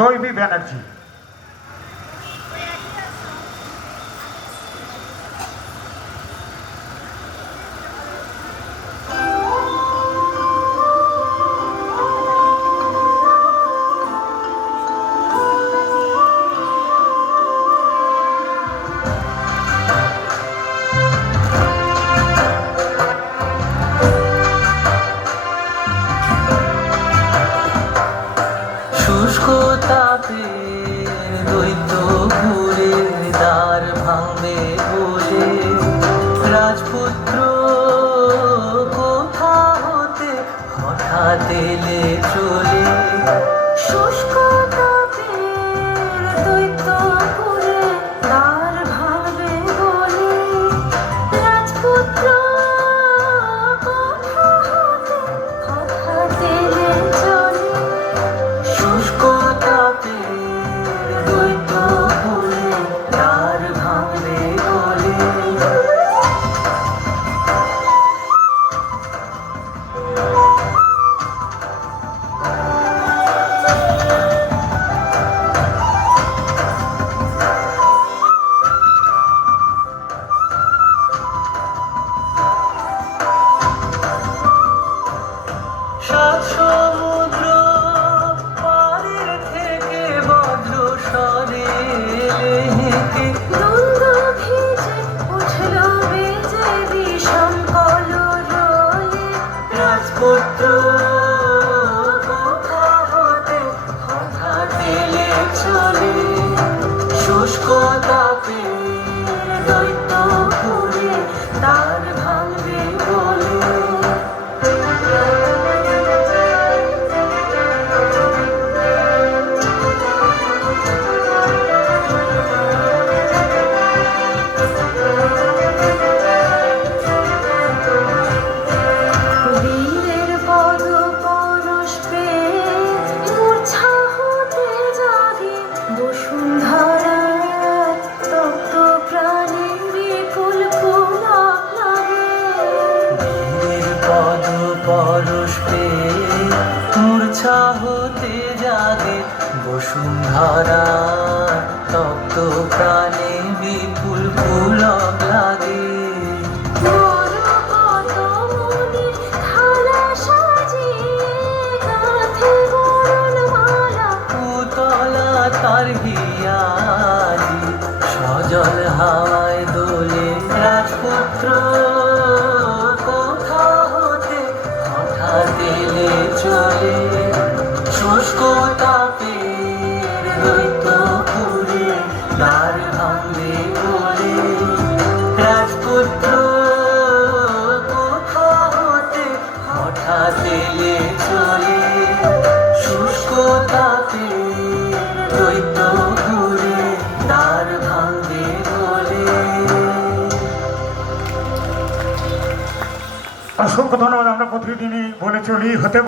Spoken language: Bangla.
দৈবী ব্যানার্জি। তাপে দৈত্য ঘুরে দ্বার ভাঙবে বলে রাজপুত্র কোথা হতে হঠাৎ এলে চলে। শুষ্ক তাপের দৈত্য ঘুরে দ্বার ভাঙবে বলে রাজপুত্র কোথা হতে হঠাৎ এলে চলে। শুষ্ক দৈত্য ঘুরে দ্বার ভাঙবে বলে সাত সমুদ্র পারের থেকে বজ্র স্বরে হেঁকে দ্বন্দ্ব ভিজে উঠল বেজে বিষম কলরলে রাজপুত্র কোথা হতে হঠাৎ এলে চলে। শুষ্ক তাপে দৈত্য ঘুরে দ্বার ভাঙবে বলে বীরের পদ পরশ পেয়ে মূর্ছা হতে জাগে বসুন্ধরা তপ্ত প্রাণে বিপুল পুলক লাগে। বীরের পদ পরশ পেয়ে মূর্ছা হতে জাগে বসুন্ধরা তপ্ত প্রাণে বিপুল পুলক লাগে। বড় কত মনির থালা সাজিয়ে গাঁথে বরণমালা পুতলা তার হিয়াজি সজল হাওয়ায় দোলে রাজপুত্র কোথা হতে হঠাৎ এলে চলে। শুষ্ক তাপের দৈত্য ঘুরে দ্বার ভাঙবে বলে রাজপুত্র কোথা হতে হঠাৎ এলে চলে। শুষ্ক তাপের দৈত্য ঘুরে দ্বার ভাঙবে বলে। অসংখ্য ধন্যবাদ। আমরা প্রতিদিনই বলে চলি হতে